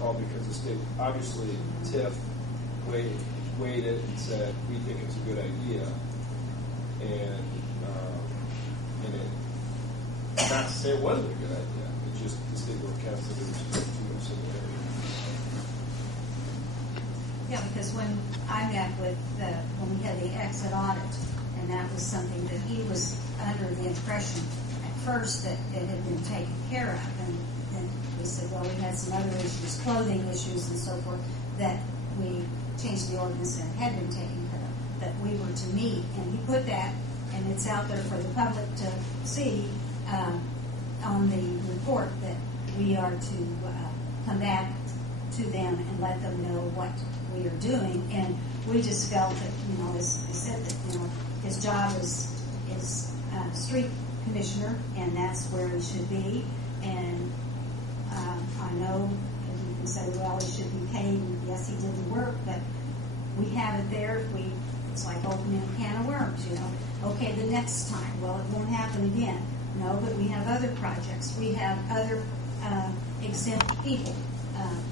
call because the state, obviously, TIF weighed it and said, we think it's a good idea. And it, not to say it wasn't a good idea, it just, the state board council said it was just too much similarity. Yeah, because when I met with when we had the exit audit, and that was something that he was under the impression at first that it had been taken care of, and then we said, well, we had some other issues, clothing issues and so forth, that we changed the ordinance and had been taken care of, that we were to meet, and he put that, and it's out there for the public to see on the report that we are to come back to them and let them know what we are doing, and we just felt that, as I said, that, his job is street commissioner, and that's where he should be, and I know that you can say, well, he should be paid, and yes, he did the work, but we have it there. It's like opening a can of worms, Okay, the next time, well, it won't happen again. No, but we have other projects. We have other exempt people,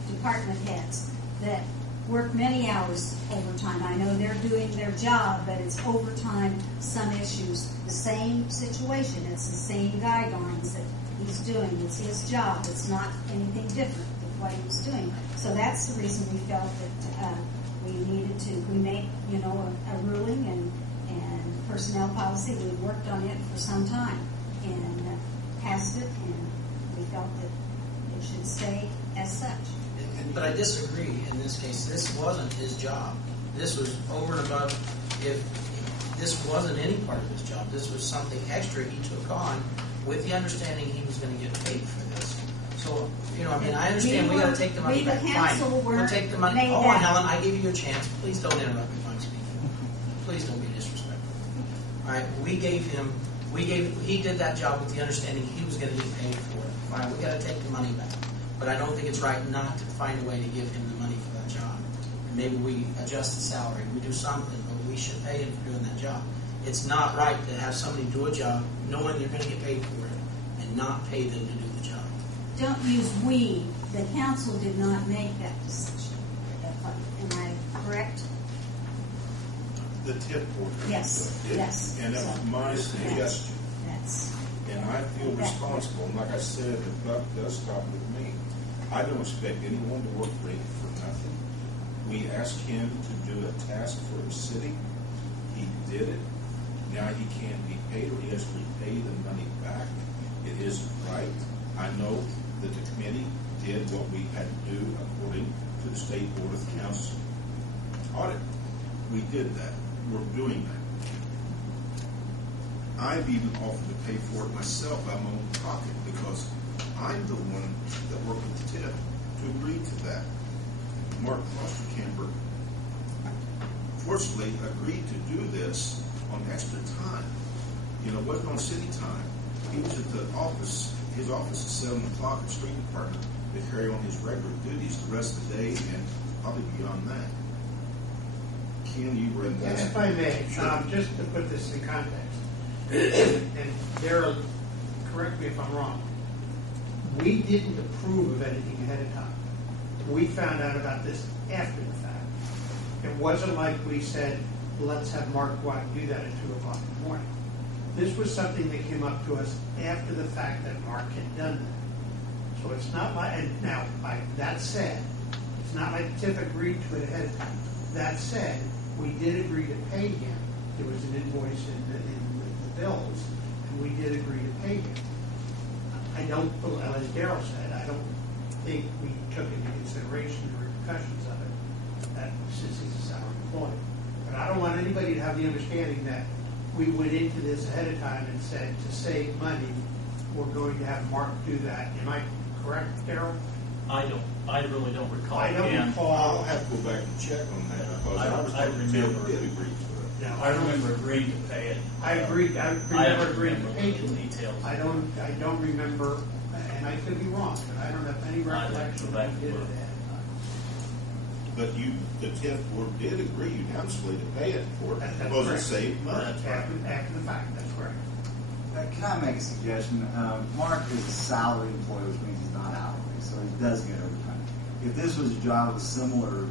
department heads, that work many hours overtime. I know they're doing their job, but it's overtime, some issues, the same situation. It's the same guidelines that he's doing. It's his job. It's not anything different than what he was doing. So that's the reason we felt that we needed to, we made, a ruling and personnel policy. We worked on it for some time and passed it, and we felt that it should stay as such. But I disagree in this case. This wasn't his job. This was over and above. If this wasn't any part of his job, this was something extra he took on with the understanding he was going to get paid for this. So, I understand we got to take the money back. Fine. We'll take the money. Hold on, Helen, I gave you a chance. Please don't interrupt me when I'm speaking. Please don't be disrespectful. All right, he did that job with the understanding he was going to get paid for it. Fine, we got to take the money back. But I don't think it's right not to find a way to give him the money for that job. And maybe we adjust the salary, we do something, but we should pay him for doing that job. It's not right to have somebody do a job knowing they're going to get paid for it and not pay them to do the job. Don't use we. The council did not make that decision. Am I correct? The TIF board. Yes. Yes. And that was my suggestion. And I feel responsible. And like I said, the buck does stop with me. I don't expect anyone to work for nothing. We asked him to do a task for the city. He did it. Now he can't be paid, or he has to repay the money back. It isn't right. I know that the committee did what we had to do according to the State Board of Council audit. We did that. We're doing that. I've even offered to pay for it myself out of my own pocket because I'm the one that worked with the TIF to agree to that. Mark Foster-Camper fortunately agreed to do this on extra time. It wasn't on city time. He was at the office. His office is 7 o'clock at the street department to carry on his regular duties the rest of the day and probably beyond that. Ken, you read that. If I may, Sure. Just to put this in context, and Daryl, correct me if I'm wrong, we didn't approve of anything ahead of time. We found out about this after the fact. It wasn't like we said, let's have Mark go out and do that at 2 o'clock in the morning. This was something that came up to us after the fact that Mark had done that. So it's not like, and now, that said, it's not like TIF agreed to it ahead of time. That said, we did agree to pay him. There was an invoice in the bills, and we did agree to pay him. I don't, as Daryl said, I don't think we took into consideration the repercussions of it, that since he's a salary employee. But I don't want anybody to have the understanding that we went into this ahead of time and said to save money, we're going to have Mark do that. Am I correct, Daryl? I really don't recall. I don't recall. I'll have to go back and check on that because I remember. did agree to it. No, I remember agreeing to pay it. I agree. I remember agreeing to pay the it. details. I don't remember, and I could be wrong, but I don't have any recollection that we did it ahead of time. But the TIF board did agree unanimously to pay it for it That's because it correct. saved money. After the fact, that's correct. Can I make a suggestion? Mark is a salary employee, which means he's not hourly, so he does get overtime. if this was a job with similar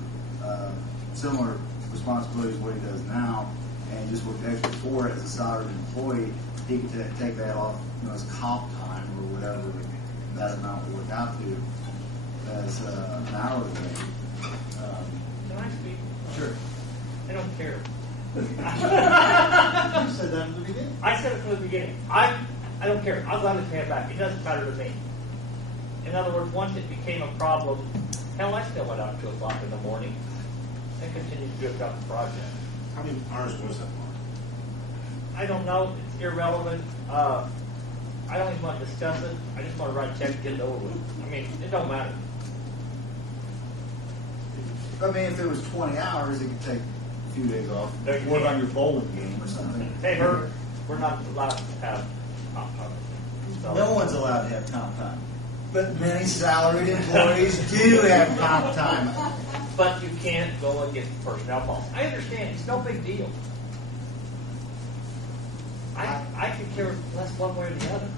responsibilities to what he does now, and just worked extra for it as a salaried employee, he could take that off, as comp time or whatever that amount would work out to as an hourly rate. Can I speak? Sure. I don't care. You said that in the beginning. I said it from the beginning. I don't care. I'll gladly pay it back. It doesn't matter to me. In other words, once it became a problem, hell, I still went out at 2 o'clock in the morning and continued to drift out the project. How many hours was that long? I don't know. It's irrelevant. I don't even want to discuss it. I just want to write a check and get it over with. I mean, it don't matter. I mean, if it was 20 hours, it could take a few days off. There you Work go. on your bowling game or something. Hey, Herb, we're not allowed to have comp time. So, No one's allowed to have comp time. But many salaried employees do have comp time. but you can't go against personnel policy. I understand. It's no big deal. I could care less one way or the other.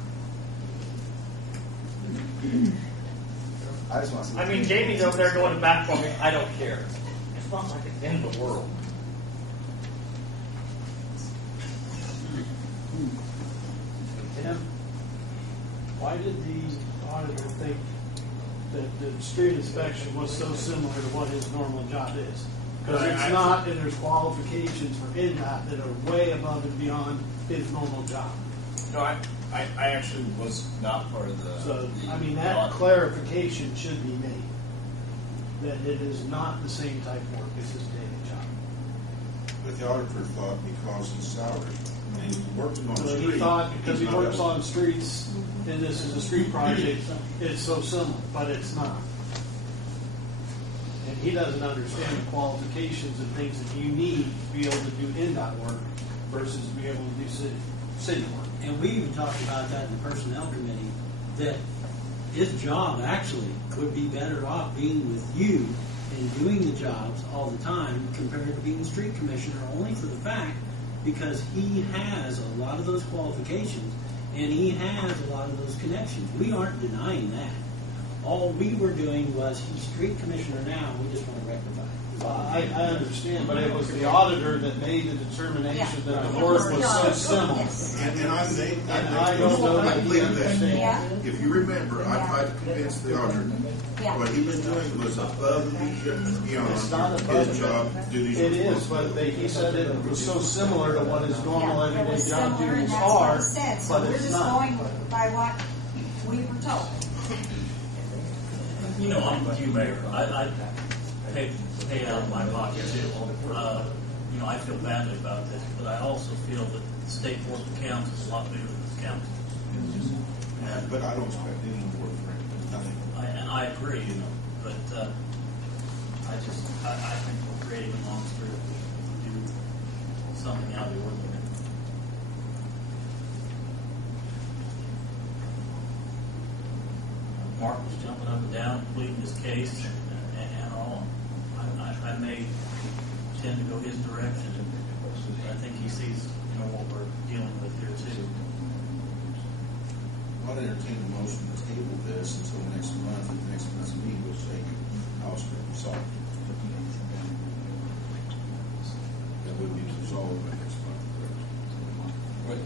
I just want to see. I mean, Jamie's over there going back for me. I don't care. It's not like it's the end of the world. Tim, why did the auditor think that the street inspection was so similar to what his normal job is? Because it's not, and there's qualifications for NDOT that are way above and beyond his normal job. No, I actually was not part of the. So, the I mean, that audit. clarification should be made, that it is not the same type of work as his daily job. But the auditor thought because he's salaried and he's working on the So street. he thought because he he's not works eligible. on streets, and this is a street project, it's so similar, but it's not. And he doesn't understand the qualifications and things that you need to be able to do NDOT work versus be able to do city work. And we even talked about that in the personnel committee, that his job actually would be better off being with you and doing the jobs all the time compared to being street commissioner, only for the fact because he has a lot of those qualifications and he has a lot of those connections. We aren't denying that. All we were doing was, he's street commissioner now, we just want to rectify it. I understand, but it was the auditor that made the determination that the work was so similar. And I think, And I don't know that he believe understands. Yeah. If you remember, I tried to convince the auditor, Yeah. what he was doing was above and It's not beyond above his and job duties. It is, but he said it was so similar to what his normal Yeah, it everyday was job similar, and duties that's what are, he said. So but we're it's just not. going by what we were told. You know, I'm with you, Mayor. I pay out of my pocket too. You know, I feel badly about this, but I also feel that the state board of accounts is a lot bigger than this county. But I don't expect any more for him, nothing. And I agree, you know, but I think we're creating a monster if we do something out of the ordinary. Mark was jumping up and down, pleading his case and all. I may tend to go his direction, but I think he sees, you know, what we're dealing with here too. I'll entertain a motion to table this until next month, and next month's meeting will say how it's been resolved. That would be resolved by next month, correct?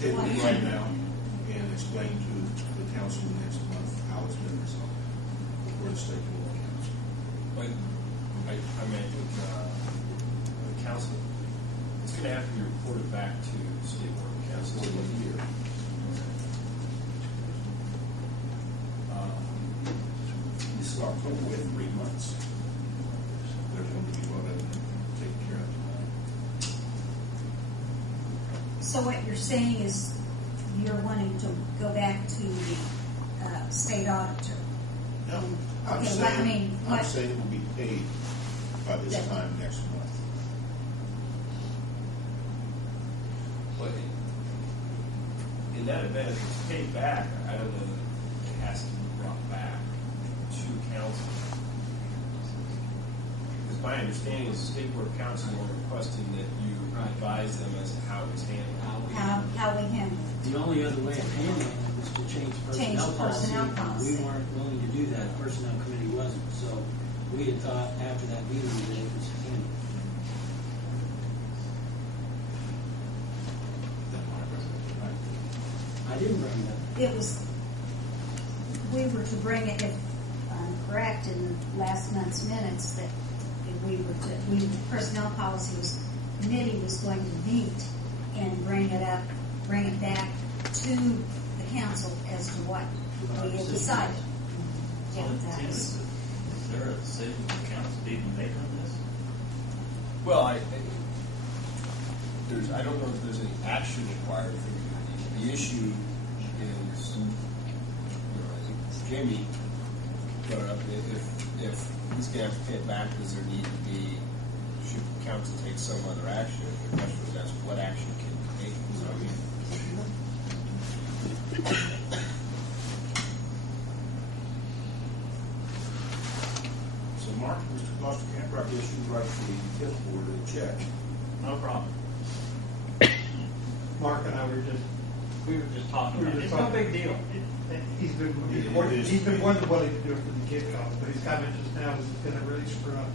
Table it right now and explain to the council next month how it's been resolved before the state board of council. But I mean, with the council, it's going to have to be reported back to the state board of council in a year. This is October, we have 3 months. They're going to be what taken care of. So what you're saying is you're wanting to go back to the state auditor. No, I'm Okay, what- I saying, mean, I'm what- saying it will be paid by this That- time next month. But in that event, if it's paid back, I don't know that it has to be brought back to council. Because my understanding is the state board of council are requesting that you advise them as to how it's handled. How we handle it. The only other way of handling it was to change the Change personnel the personnel policy. policy. We weren't willing to do that. Personnel committee wasn't. So we had thought after that meeting that it was Candy. I didn't bring it up. It was, we were to bring it, if I'm correct, in last month's minutes, that the personnel policy committee was going to meet and bring it back to the council as to what we had decided. Yeah, that was. Is there a decision the council even make on this? Well, I don't know if there's any action required from you. The issue is, I think Jamie brought up, if he's going to have to pay it back, does there need to be, should council take some other action? The question was asked, what action can you take? So, I mean, So Mark, Mr. Klosterkamp, I guess you write the tip board a check. No problem. Mark and I were just, We were just talking We were about it. just It's no talking. big deal. he's been more than willing to do it for the kid college, but his comment just now is it's gonna really screw up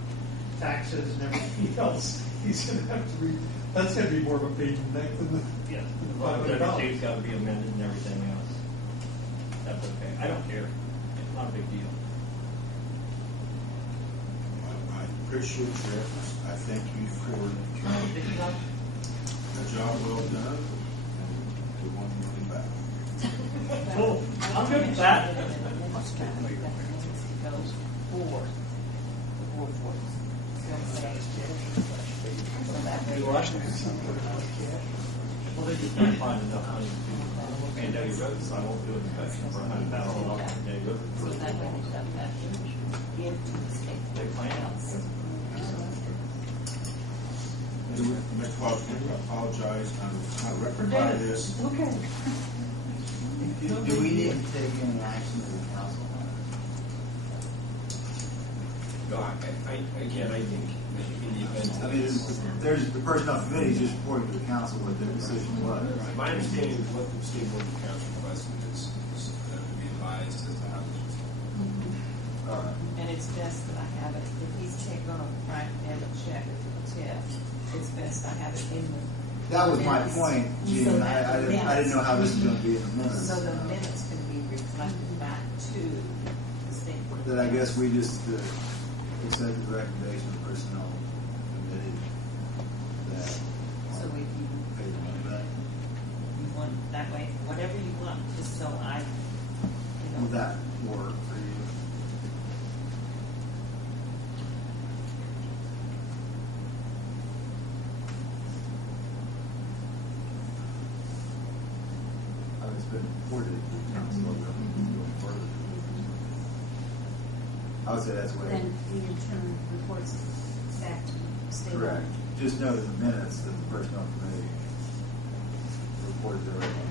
taxes and everything else. He's gonna have to that's gonna be more of a pain in the neck than the. Yes, $500. WT's got to be amended and everything else. That's okay. I don't care. It's not a big deal. I appreciate your efforts. I thank you for the job well done, and we want the money back. Cool. I'm good with that. Well, they just can't find enough money to do Pandalia Road, so I won't do an inspection for $100,000 on Pandalia Road. They plan. Mr. Klosterkamp, I apologize. I rectify this. Okay. Do we need to take any action to the council on it? no, again, I think in the event. I mean, there's the personnel committee just reporting to the council what their decision was. My understanding of what the state board of accounts requested is to be advised as to how this was. All right. And it's best that I have it, if he's going to write and check it for the tip, it's best I have it in the. That was my minutes. point, Gene. So I that didn't know how this was going to be in the minutes- minutes. So the minutes can be reflected back to the state board. That I guess we just accepted the recommendation of the personnel committee that So if you, pay the money back. you want, that way, whatever you want, just so I, Would that work for you? I mean, it's been reported to the council. Going further. I would say that's what. Then we in turn reports back to the state. Correct. Just note in the minutes that the personnel committee reported their recommendation.